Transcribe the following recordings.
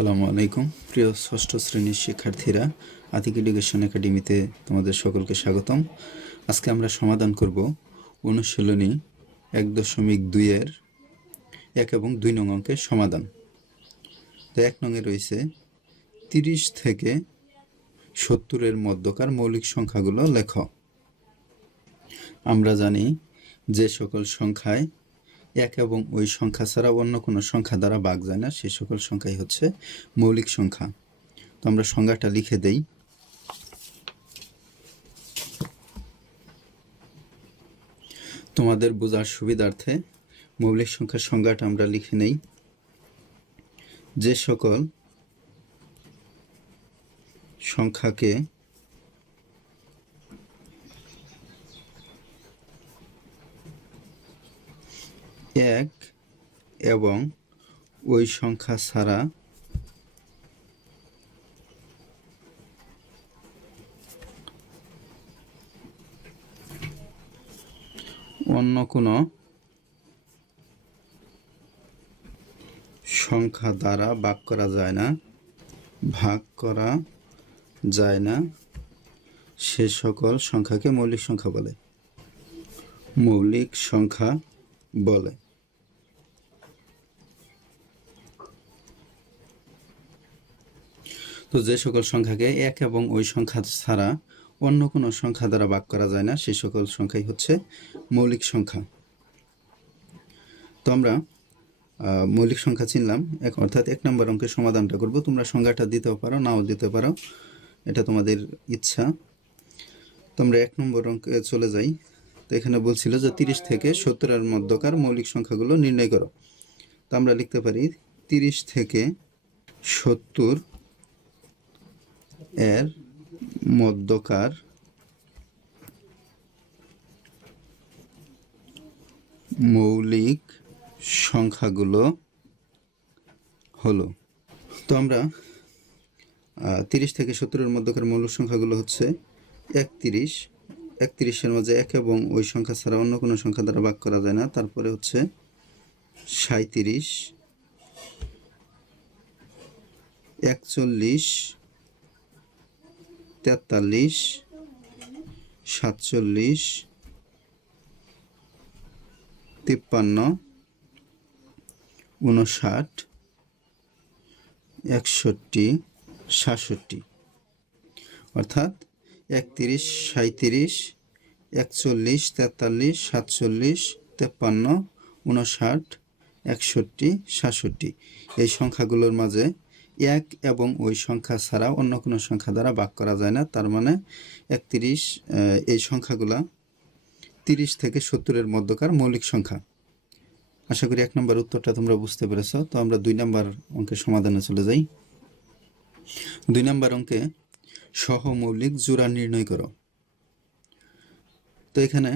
আসসালামু আলাইকুম প্রিয় ষষ্ঠ শ্রেণীর শিক্ষার্থীরা, আতিক এডুকেশন একাডেমিতে তোমাদের সকলকে স্বাগতম। আজকে আমরা সমাধান করব অনুশীলনী 1.2 এর 1 এবং 2 নং অঙ্কের সমাধান। তো 1 নংয়ে রয়েছে 30 থেকে 70 এর মধ্যকার মৌলিক সংখ্যাগুলো লেখো। আমরা জানি যে সকল সংখ্যায় 1 এবং ওই সংখ্যা ছাড়া অন্য কোনো সংখ্যা দ্বারা ভাগ যায় না সেই সকল সংখ্যাই হচ্ছে মৌলিক সংখ্যা। তো আমরা সংজ্ঞাটা লিখে দেই। তোমাদের বোঝার সুবিধার্থে মৌলিক সংখ্যার সংজ্ঞাটা আমরা লিখে নেই। যে সকল সংখ্যাকে এক এবং ওই সংখ্যা ছাড়া অন্য কোনো সংখ্যা দ্বারা ভাগ করা যায় না সে সকল সংখ্যাকে মৌলিক সংখ্যা বলে। তো যে সকল সংখ্যাকে 1 এবং ওই সংখ্যা ছাড়া অন্য কোনো সংখ্যা দ্বারা ভাগ করা যায় না সেই সকল সংখ্যাই হচ্ছে মৌলিক সংখ্যা। তো আমরা মৌলিক সংখ্যা চিনলাম, অর্থাৎ 1 নম্বর অঙ্কের সমাধানটা করব। তোমরা সংজ্ঞাটা দিতেও পারো, নাও দিতে পারো, এটা তোমাদের ইচ্ছা। তোমরা 1 নম্বর অঙ্কে চলে যাই। তো এখানে বলছিল যে 30 থেকে 70 এর মধ্যকার মৌলিক সংখ্যাগুলো নির্ণয় করো। তো আমরা লিখতে পারি 30 থেকে 70 এর মধ্যকার মৌলিক সংখ্যাগুলো হলো। তো আমরা 30 থেকে 70 এর মধ্যকার মৌলিক সংখ্যাগুলো হচ্ছে 31, 31-এর মাঝে 1 এবং ওই সংখ্যা ছাড়া অন্য কোনো সংখ্যা দ্বারা ভাগ করা যায় না। তারপরে হচ্ছে 37, 41, 43, 47, 53, 59, 61, 67, অর্থাৎ 31, 37, 41, 43, 47, 53, 59, 61, 67 এই সংখ্যাগুলোর মাঝে 1 এবং ওই সংখ্যা ছাড়া অন্য কোনো সংখ্যা দ্বারা ভাগ করা যায় না। তার মানে 31 এই সংখ্যাগুলা 30 থেকে 70 এর মধ্যকার মৌলিক সংখ্যা। আশা করি 1 নম্বর উত্তরটা তোমরা বুঝতে পেরেছ। তো আমরা 2 নম্বর অঙ্কের সমাধানে চলে যাই। 2 নম্বর অঙ্কে সহমৌলিক জোড়া নির্ণয় করো। তো এখানে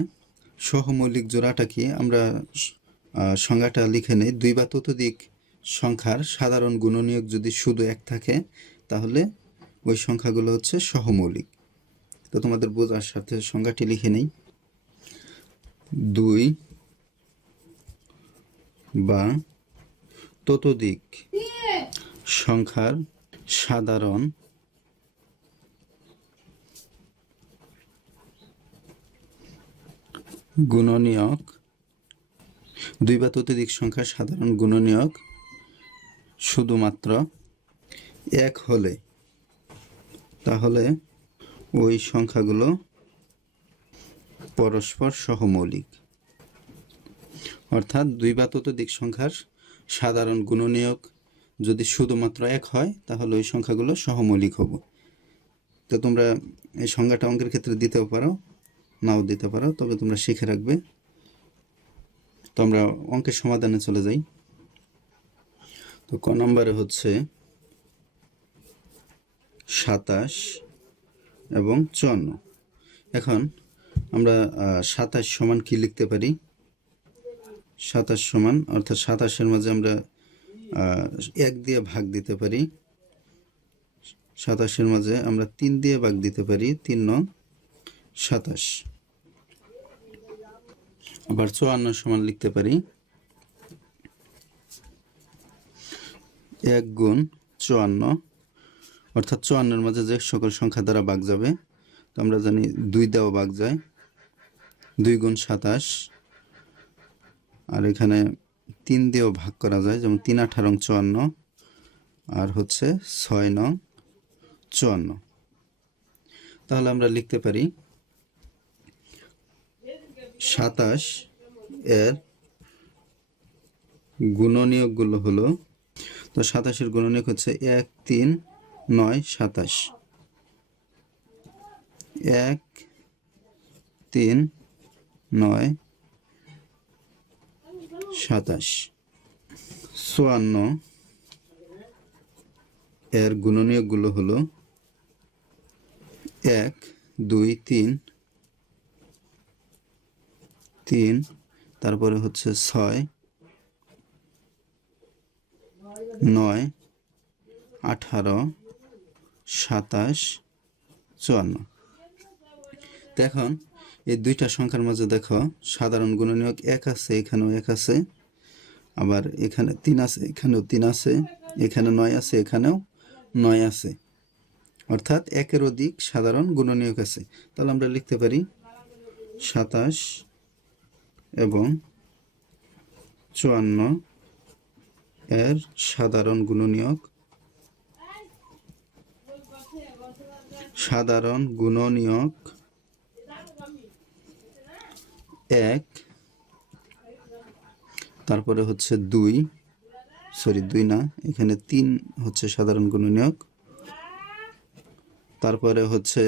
সহমৌলিক জোড়াটা কি, আমরা সংজ্ঞাটা লিখে নেই। 2 বা ততোধিক সংখ্যার সাধারণ গুণনীয়ক যদি শুধু 1 থাকে তাহলে ওই সংখ্যাগুলো হচ্ছে সহমৌলিক। তো তোমাদের বোঝার সাথে সংজ্ঞাটি লিখে নেই। 2 বা ততোধিক সংখ্যার সাধারণ গুণনীয়ক, 2 বা ততোধিক সংখ্যার সাধারণ গুণনীয়ক শুধুমাত্র 1 হলে তাহলে ওই সংখ্যাগুলো পরস্পর সহমৌলিক। অর্থাৎ 2 বা ততোধিক সংখ্যার সাধারণ গুণনীয়ক যদি শুধুমাত্র 1 হয় তাহলে ওই সংখ্যাগুলো সহমৌলিক হবে। তো তোমরা এই সংজ্ঞাটা অঙ্কের ক্ষেত্রে দিতেও পারো, নাও দিতে পারো, তবে তোমরা শিখে রাখবে। তো আমরা অঙ্কের সমাধানে চলে যাই। তো ক নম্বরে হচ্ছে 27 এবং 54। এখন আমরা 27 সমান কি লিখতে পারি? 27 সমান, অর্থাৎ 27-এর মাঝে আমরা 1 দিয়ে ভাগ দিতে পারি। 27-এর মাঝে আমরা 3 দিয়ে ভাগ দিতে পারি, 3 নং 27। আবার 54 সমান লিখতে পারি 1 গুণ 54, অর্থাৎ 54-এর মাঝে যে সকল সংখ্যা দ্বারা ভাগ যাবে, তো আমরা জানি 2 দেওয়া ভাগ যায়, 2 গুণ 27, আর এখানে 3 দিয়েও ভাগ করা যায়, যেমন 3 18 54, আর হচ্ছে 6 নং 54। তাহলে আমরা লিখতে পারি 27 এর গুণনীয়কগুলো হলো, তো 27-এর গুণনীয়ক হচ্ছে 1 3 9 27, 1 3 9 27। 54 এর গুণনীয়কগুলো হলো 1 2 3 3, তারপরে হচ্ছে 6 9 18 27 54। তো এখন এই দুইটা সংখ্যার মাঝে দেখো সাধারণ গুণনীয়ক 1 আছে, এখানেও 1 আছে, আবার এখানে 3 আছে, এখানেও 3 আছে, এখানে 9 আছে, এখানেও 9 আছে, অর্থাৎ 1-এর অধিক সাধারণ গুণনীয়ক আছে। তাহলে আমরা লিখতে পারি 27 এবং 54 এর সাধারণ গুণনীয়ক, সাধারণ গুণনীয়ক 1, তারপরে হচ্ছে 2 না, এখানে 3 হচ্ছে সাধারণ গুণনীয়ক, তারপরে হচ্ছে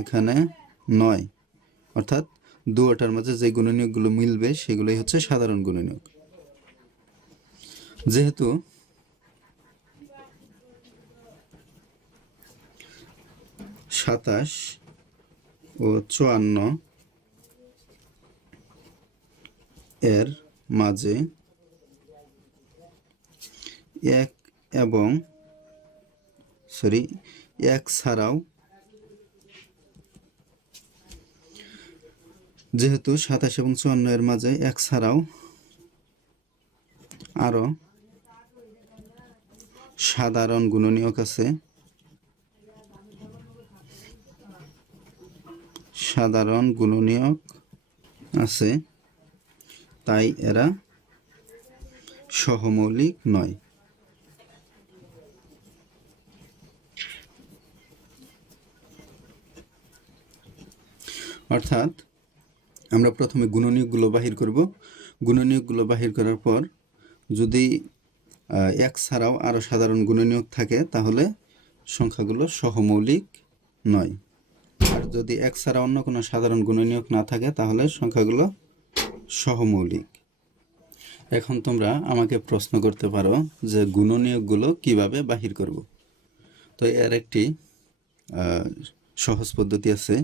এখানে 9, অর্থাৎ দুটোটার মাঝে যে গুণনীয়কগুলো মিলবে সেগুলোই হচ্ছে সাধারণ গুণনীয়ক। যেহেতু 27 ও 54 এর মাঝে 1 ছাড়াও, যেহেতু 27 এবং 54 এর মাঝে 1 ছাড়াও আরো সাধারণ গুণনীয়ক আছে, সাধারণ গুণনীয়ক আছে, তাই এরা সহমৌলিক নয়। অর্থাৎ আমরা প্রথমে গুণনীয়কগুলো বাহির করব, গুণনীয়কগুলো বাহির করার পর যদি 1 ছাড়াও আরও সাধারণ গুণনীয়ক থাকে তাহলে সংখ্যাগুলো সহমৌলিক নয়, আর যদি 1 ছাড়া অন্য কোনো সাধারণ গুণনীয়ক না থাকে তাহলে সংখ্যাগুলো সহমৌলিক। এখন তোমরা আমাকে প্রশ্ন করতে পারো যে গুণনীয়কগুলো কিভাবে বাহির করব। তো এর একটি সহজ পদ্ধতি আছে,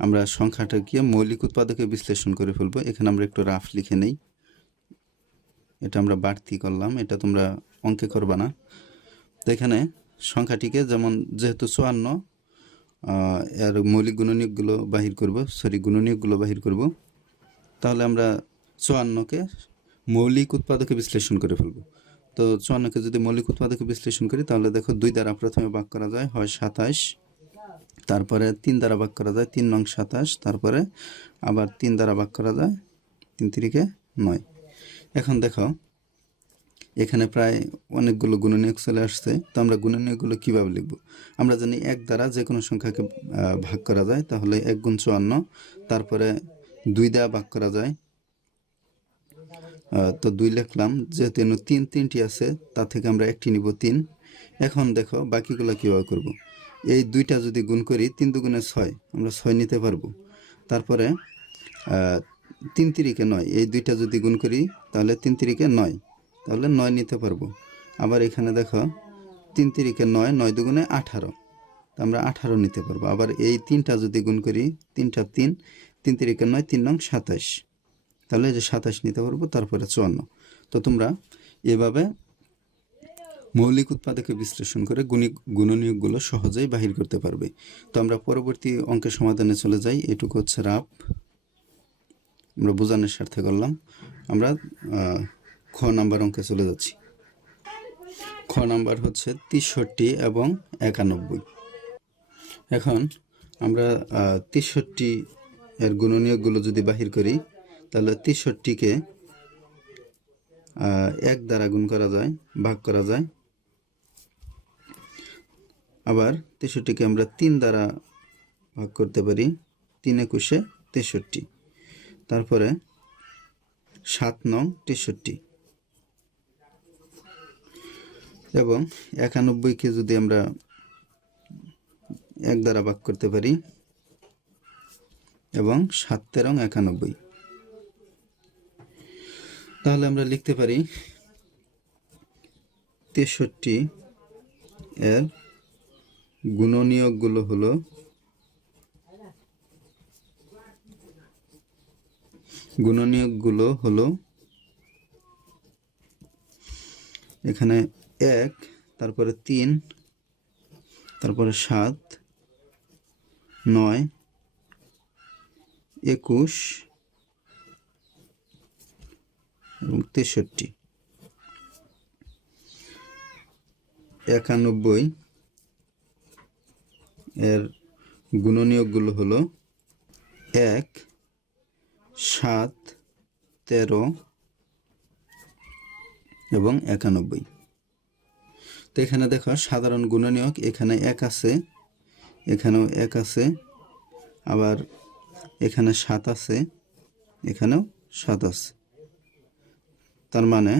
আমরা সংখ্যাটাকে মৌলিক উৎপাদকে বিশ্লেষণ করে ফেলবো। এখানে আমরা একটু রাফ লিখে নেই, এটা আমরা বাড়তি করলাম, এটা তোমরা অঙ্কে করবা না। তো এখানে সংখ্যাটিকে যেহেতু 54 এর মৌলিক গুণনীয়কগুলো বাহির করব, তাহলে আমরা 54কে মৌলিক উৎপাদকে বিশ্লেষণ করে ফেলব। তো 54কে যদি মৌলিক উৎপাদকে বিশ্লেষণ করি তাহলে দেখো 2 দ্বারা প্রথমে ভাগ করা যায়, হয় 27, তারপরে 3 দ্বারা ভাগ করা যায়, 3 নং 27, তারপরে আবার 3 দ্বারা ভাগ করা যায়, 3 3 9। এখন দেখো এখানে প্রায় অনেকগুলো গুণনীয়ক চলে আসছে। তো আমরা গুণনীয়কগুলো কীভাবে লিখব? আমরা জানি 1 দ্বারা যে কোনো সংখ্যাকে ভাগ করা যায়, তাহলে 1 গুণ 54, তারপরে 2 দ্বারা ভাগ করা যায়, তো 2 লিখলাম, যেহেতু 3টি আছে তা থেকে আমরা একটি নিব 3। এখন দেখো বাকিগুলো কীভাবে করব। এই 2টা যদি গুণ করি, 3 দুগুণে 6, আমরা 6 নিতে পারবো। তারপরে 3 3 9, এই 2টা যদি গুণ করি তাহলে 3 3 9, তাহলে 9 নিতে পারবো। আবার এখানে দেখো 3 3 9, 9 দুগুণে 18, তো আমরা 18 নিতে পারবো। আবার এই 3টা যদি গুণ করি, 3টা 3, 3 3 9, 3 নং 27, তাহলে এই যে 27 নিতে পারবো, তারপরে 54। তো তোমরা এভাবে মৌলিক উৎপাদকে বিশ্লেষণ করে গুণনীয়কগুলো সহজেই বাহির করতে পারবে। তো আমরা পরবর্তী অঙ্কের সমাধানে চলে যাই। এটুকু হচ্ছে রাফ, আমরা বোঝানোর স্বার্থে করলাম। আমরা খ নাম্বার অঙ্কে চলে যাচ্ছি। খ নাম্বার হচ্ছে 63 এবং 91। এখন আমরা 63 এর গুণনীয়কগুলো যদি বাহির করি তাহলে 63কে 1 দ্বারা গুণ করা যায়, ভাগ করা যায়। আবার 63কে আমরা 3 দ্বারা ভাগ করতে পারি, 3 একুশে 63। তারপরে 7 নং 63 এবং 91কে যদি আমরা 1 দ্বারা ভাগ করতে পারি এবং 7 13 91, তাহলে আমরা লিখতে পারি 63 এর গুণনীয়কগুলো হলো এখানে 1, তারপরে 3, তারপরে 7, 9, 21 এবং 63। 91 এর গুণনীয়কগুলো হলো 1, 7, 13 এবং 91। তো এখানে দেখো সাধারণ গুণনীয়ক, এখানে 1 আছে, এখানেও 1 আছে, আবার এখানে 7 আছে, এখানেও 7 আছে। তার মানে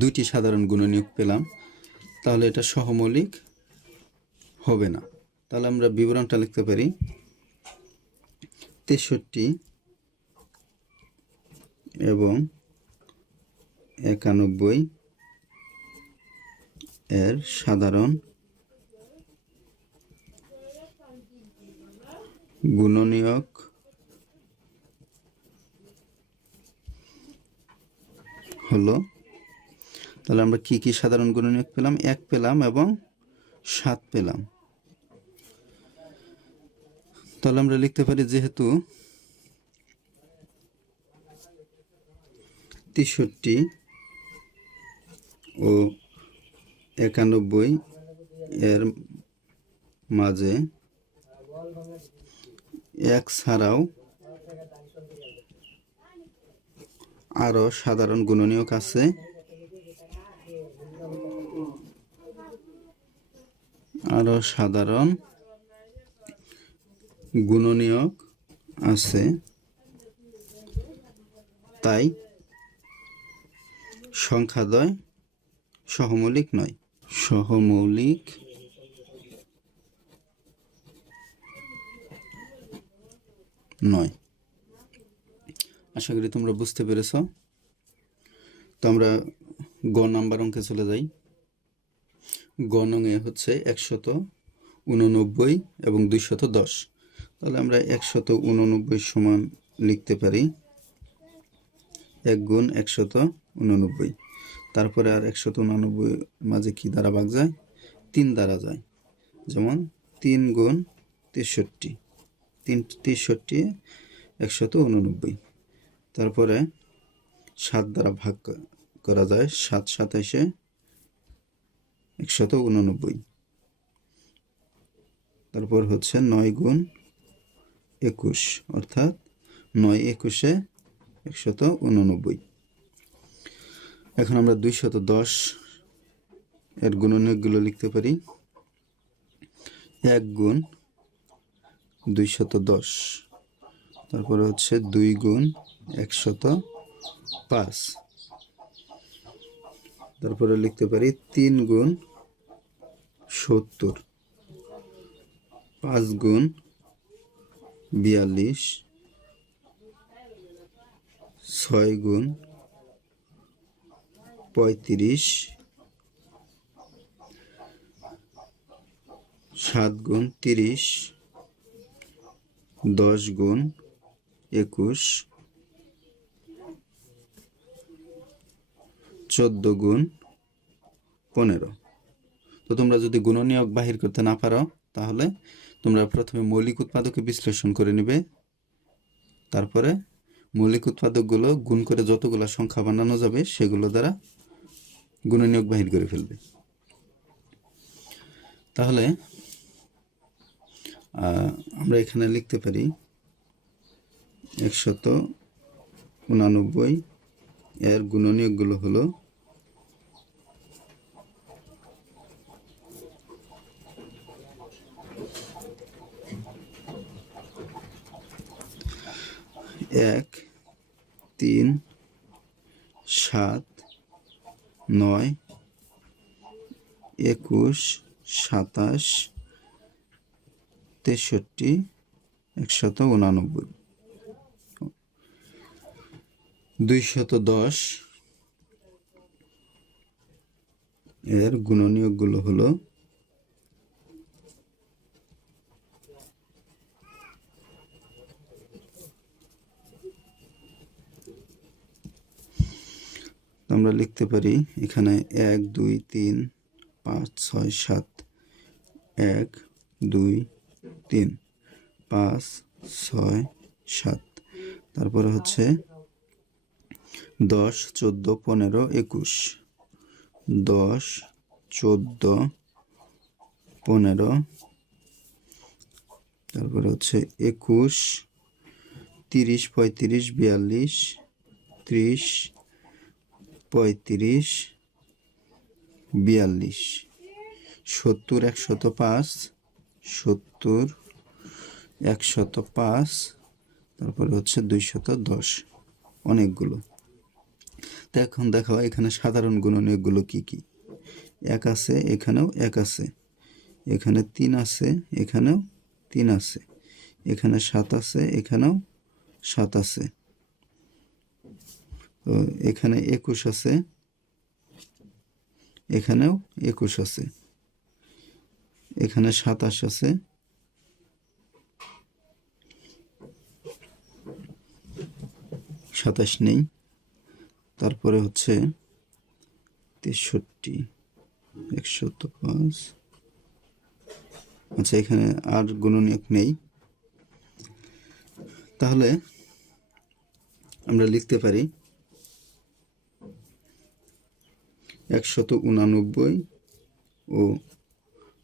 2টি সাধারণ গুণনীয়ক পেলাম। তাহলে এটা সহমৌলিক হবে না। তাহলে আমরা বিবরণটা লিখতে পারি 63 এবং 91 এর সাধারণ গুণনীয়ক হলো, তাহলে আমরা কি কি সাধারণ গুণনীয়ক পেলাম? 1 পেলাম এবং 7 পেলাম। তাহলে আমরা লিখতে পারি যেহেতু 63 ও 91 এর মাঝে 1 ছাড়াও আরো সাধারণ গুণনীয়ক আছে, তাই সংখ্যাদ্বয় সহমৌলিক নয়। আশা করি তোমরা বুঝতে পেরেছ। তো আমরা গ নাম্বার অঙ্কে চলে যাই। গ নংয়ে হচ্ছে 189 এবং 210। তাহলে আমরা 189 সমান লিখতে পারি 1 গুণ 189। তারপরে আর 189 মাঝে কি দ্বারা ভাগ যায়? 3 দ্বারা যায়। যেমন 3 গুণ 63, 63 189। তারপরে 7 দ্বারা ভাগ করা যায়, 7 27 189। তারপর হচ্ছে 9 গুণ 21, অর্থাৎ 9 21 189। এখন আমরা 210 এর গুণনীয়কগুলো লিখতে পারি। 1 গুণ 210, তারপরে হচ্ছে 2 গুণ 105, তারপরে লিখতে পারি 3 গুণ 70, 5 গুণ 42, 6 গুণ 35, 7 গুণ 30, 10 গুণ 21, 14 গুণ 15। তো তোমরা যদি গুণনীয়ক বাহির করতে না পারো তাহলে তোমরা প্রথমে মৌলিক উৎপাদকে বিশ্লেষণ করে নেবে, তারপরে মৌলিক উৎপাদকগুলো গুণ করে যতগুলো সংখ্যা বানানো যাবে সেগুলো দ্বারা গুণনীয়ক বাহির করে ফেলবে। তাহলে আমরা এখানে লিখতে পারি 189 এর গুণনীয়কগুলো হলো 1, 3, 7, 9, 21, 27, 63, 189, 210 এর গুণনীয়কগুলো হলো 1 আমরা লিখতে পারি এখানে 1 2 3 5 6 7 1 2 3 5 6 7 তারপরে হচ্ছে 10 14 15 21 10 14 15 তারপরে হচ্ছে 21 30 35 42 30 35 42 70 105 70 105 তারপরে হচ্ছে 210 অনেকগুলো। তো এখন দেখো এখানে সাধারণ গুণনীয়কগুলো কি কি। 1 আছে, এখানেও 1 আছে, এখানে 3 আছে, এখানেও 3 আছে, এখানে 7 আছে, এখানেও 7 আছে, তো এখানে 21 আছে, এখানেও 21 আছে, এখানে 27 আছে, সাতাশ নেই, তারপরে হচ্ছে 63 105, আচ্ছা এখানে আর গুণনীয়ক নেই। তাহলে আমরা লিখতে পারি 189 ও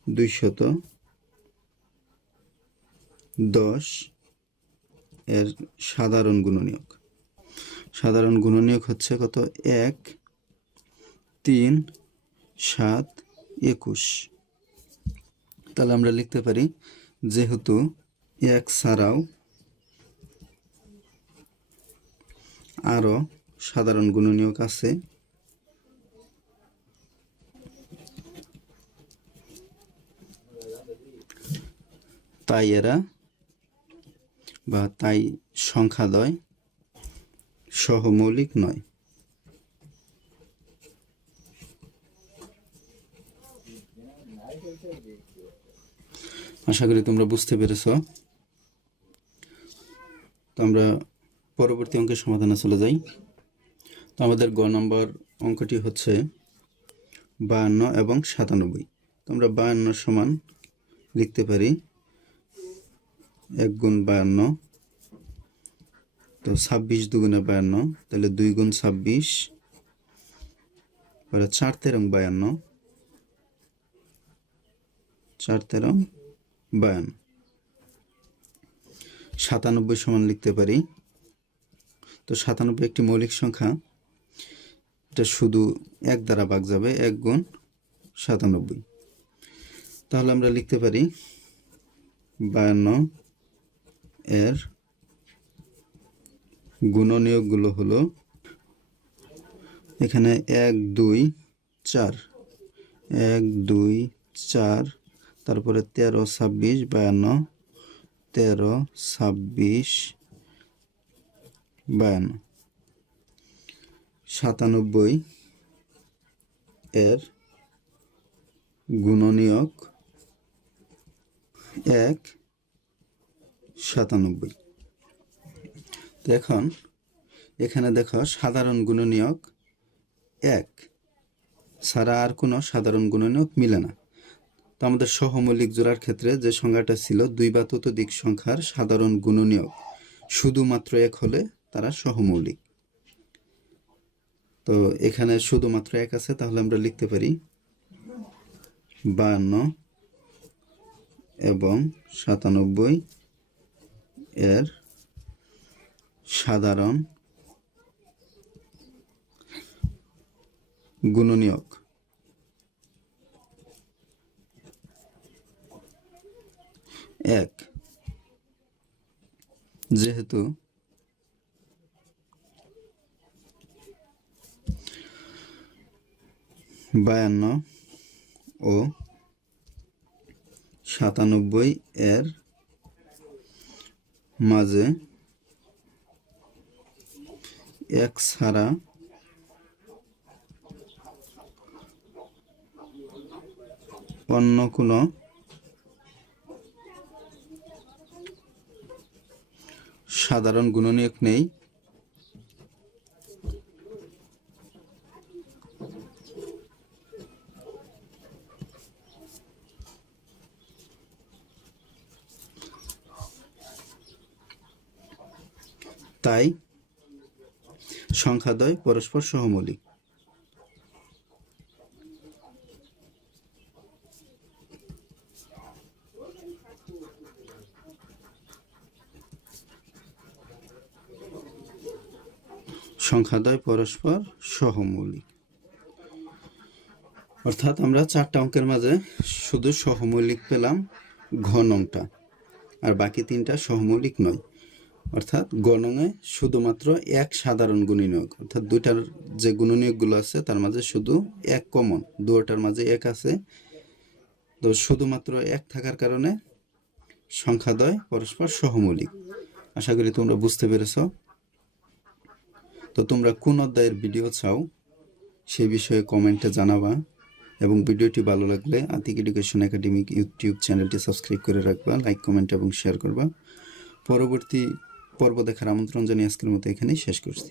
210 এর সাধারণ গুণনীয়ক। সাধারণ গুণনীয়ক হচ্ছে কত? 1 3 7 21। তাহলে আমরা লিখতে পারি যেহেতু 1 ছাড়াও আরও সাধারণ গুণনীয়ক আছে, তাই এরা বা তাই সংখ্যাদ্বয় সহমৌলিক নয়। আশা করি তোমরা বুঝতে পেরেছ। তো আমরা পরবর্তী অঙ্কের সমাধানে চলে যাই। তো আমাদের গ নম্বর অঙ্কটি হচ্ছে 52 এবং 97। তো আমরা 52 সমান লিখতে পারি 1 গুণ 52, তো 26 দুগুণে 52, তাহলে 2 গুণ 26, পরে 4 তেরং 52, 4 তেরং 52। 97 সমান লিখতে পারি, তো 97 একটি মৌলিক সংখ্যা, এটা শুধু 1 দ্বারা ভাগ যাবে, 1 গুণ 97। তাহলে আমরা লিখতে পারি 52 এর গুণনীয়কগুলো হলো এখানে 1 2 4, 1 2 4, তারপরে 13 26 52, 13 26 52। 97 এর গুণনীয়ক 1 97। তো এখন এখানে দেখো সাধারণ গুণনীয়ক 1 ছাড়া আর কোনো সাধারণ গুণনীয়ক মিলে না। তো আমাদের সহমৌলিক জোড়ার ক্ষেত্রে যে সংজ্ঞাটা ছিল, 2 বা ততোধিক সংখ্যার সাধারণ গুণনীয়ক শুধুমাত্র 1 হলে তারা সহমৌলিক। তো তো এখানে শুধুমাত্র এক আছে, তাহলে আমরা লিখতে পারি 52 এবং 97 এর সাধারণ গুণনীয়ক। এক, যেহেতু 52 ও 97 এর মাঝে এক ছাড়া অন্য কোনো সাধারণ গুণনীয়ক নেই, তাই সংখ্যাদ্বয় পরস্পর সহমৌলিক। সংখ্যাদ্বয় পরস্পর সহমৌলিক অর্থাৎ আমরা 4টা অঙ্কের মাঝে শুধু সহমৌলিক পেলাম ঘ নংটা, আর বাকি 3টা সহমৌলিক নয়। অর্থাৎ গ নংয়ে শুধুমাত্র এক সাধারণ গুণনীয়ক, অর্থাৎ 2টার যে গুণনীয়কগুলো আছে তার মাঝে শুধু এক কমন, 2টার মাঝে এক আছে। তো শুধুমাত্র এক থাকার কারণে সংখ্যাদ্বয় পরস্পর সহমৌলিক। আশা করি তোমরা বুঝতে পেরেছ। তো তোমরা কোন অধ্যায়ের ভিডিও চাও সেই বিষয়ে কমেন্টে জানাবা, এবং ভিডিওটি ভালো লাগলে আতিক এডুকেশন একাডেমিক ইউটিউব চ্যানেলটি সাবস্ক্রাইব করে রাখবা, লাইক, কমেন্ট এবং শেয়ার করবা। পরবর্তী পর্ব দেখার আমন্ত্রণ জানিয়ে আজকের মতো এখানেই শেষ করছি।